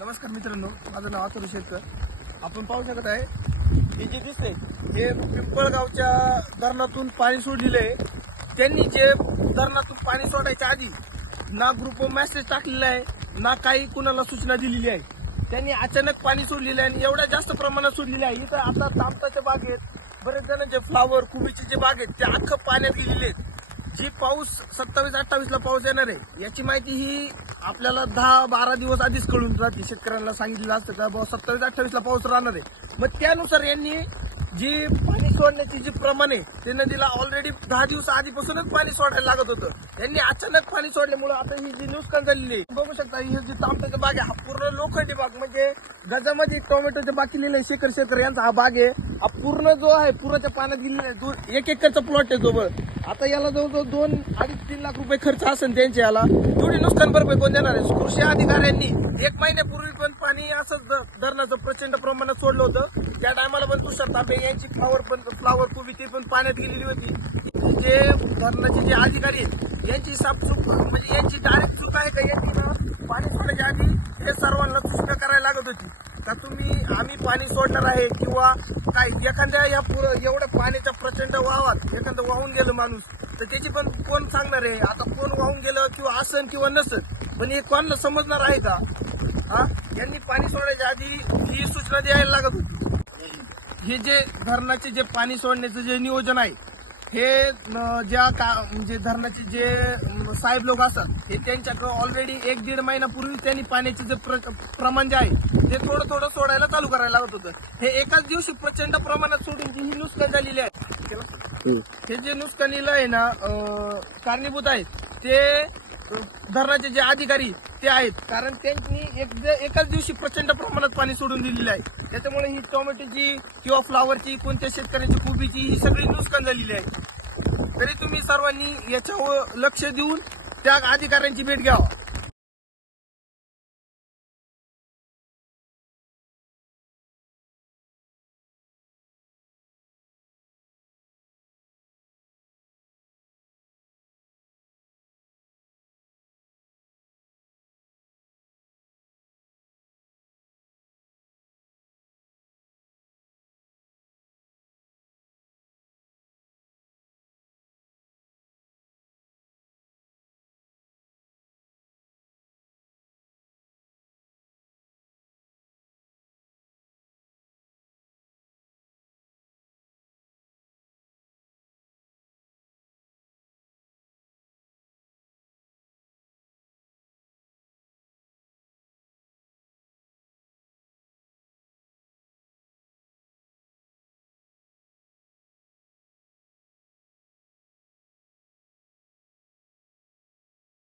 नमस्कार मित्रांनो, माझं नाव आतुर शेतकर. आपण पाहू शकत आहे हे जे दिसते हे पिंपळगावच्या धरणातून पाणी सोडलेलं आहे. त्यांनी जे धरणातून पाणी सोडायच्या आधी ना ग्रुप मेसेज टाकलेला आहे, ना काही कुणाला सूचना दिलेली आहे. त्यांनी अचानक पाणी सोडलेलं आहे आणि एवढ्या जास्त प्रमाणात सोडलेलं आहे. इथं आता तामताच्या बागेत बरेच जण जे फ्लावर कुबीचे जे बाग आहेत ते अख्खं पाण्यात गेलेले आहेत. जी पाऊस 27-28 ला पाऊस येणार आहे याची माहिती ही आपल्याला 10-12 दिवस आधीच कळून जाते. शेतकऱ्यांना सांगितलं असतं का बाबा 27-28 ला पाऊस राहणार आहे. मग त्यानुसार यांनी जी पाणी सोडण्याची जी प्रमाण आहे ते नदीला ऑलरेडी 10 दिवस आधीपासूनच पाणी सोडायला लागत होतं. यांनी अचानक पाणी सोडल्यामुळे आता ही जी नुकसान झालेली आहे बघू शकता. ही जी तामताचा बाग आहे हा पूर्ण लोखंडी बाग, म्हणजे गजामध्ये टोमॅटोचे बाग केलेले आहे. शेखर यांचा हा बाग आहे. हा पूर्ण जो आहे पुराच्या पाण्यात गेलेला आहे. 1 एकरचा प्लॉट आहे जवळ. आता याला जवळजवळ 2-3 लाख रुपये खर्च असेल त्यांच्या याला. एवढी नुकसान भरपाई कोण देणार आहे? कृषी अधिकाऱ्यांनी 1 महिन्यापूर्वी पण पाणी असं धरणाचं प्रचंड प्रमाणात सोडलं होतं. त्या टायमाला पण तुषार तांबे यांची फ्लावर कोबी ती पण पाण्यात गेलेली होती. जे धरणाचे जे अधिकारी आहेत यांची साफसूफ म्हणजे यांची डायरेक्ट चूक आहे का? यांची पाणी सोडण्याच्या आधी हे सर्वांना सूचना करायला लागत होती का आम्ही पाणी सोडणार आहे किंवा काय. एखाद्या या एवढ्या पाण्याच्या प्रचंड वाहात एखादं वाहून गेलं माणूस तर त्याची पण कोण सांगणार आहे? आता कोण वाहून गेलं किंवा असन किंवा नसन, पण हे कोणाला समजणार आहे का? यांनी पाणी सोडायच्या आधी ही सूचना द्यायला लागत होती. हे जे धरणाचे जे पाणी सोडण्याचं जे नियोजन आहे हे म्हणजे धरणाचे जे साहेब लोक असतात हे त्यांच्याकडे ऑलरेडी 1-1.5 महिन्यापूर्वी त्यांनी पाण्याचे जे प्रमाण जे आहे ते थोडं थोडं सोडायला चालू करायला लागत होतं. हे एकाच दिवशी प्रचंड प्रमाणात सोडून जी ही नुकसान झालेली आहे, हे जे नुकसानीला आहे ना कारणीभूत आहेत ते धरणाचे जे अधिकारी ते आहेत. कारण त्यांनी एकाच दिवशी प्रचंड प्रमाणात पाणी सोडून दिलेलं आहे. त्याच्यामुळे ही टोमॅटोची किंवा फ्लावरची कोणत्या शेतकऱ्याची कोबीची ही सगळी नुकसान झालेली आहे. तरी तुम्ही सर्वांनी याच्यावर लक्ष देऊन त्या अधिकाऱ्यांची भेट घ्यावा.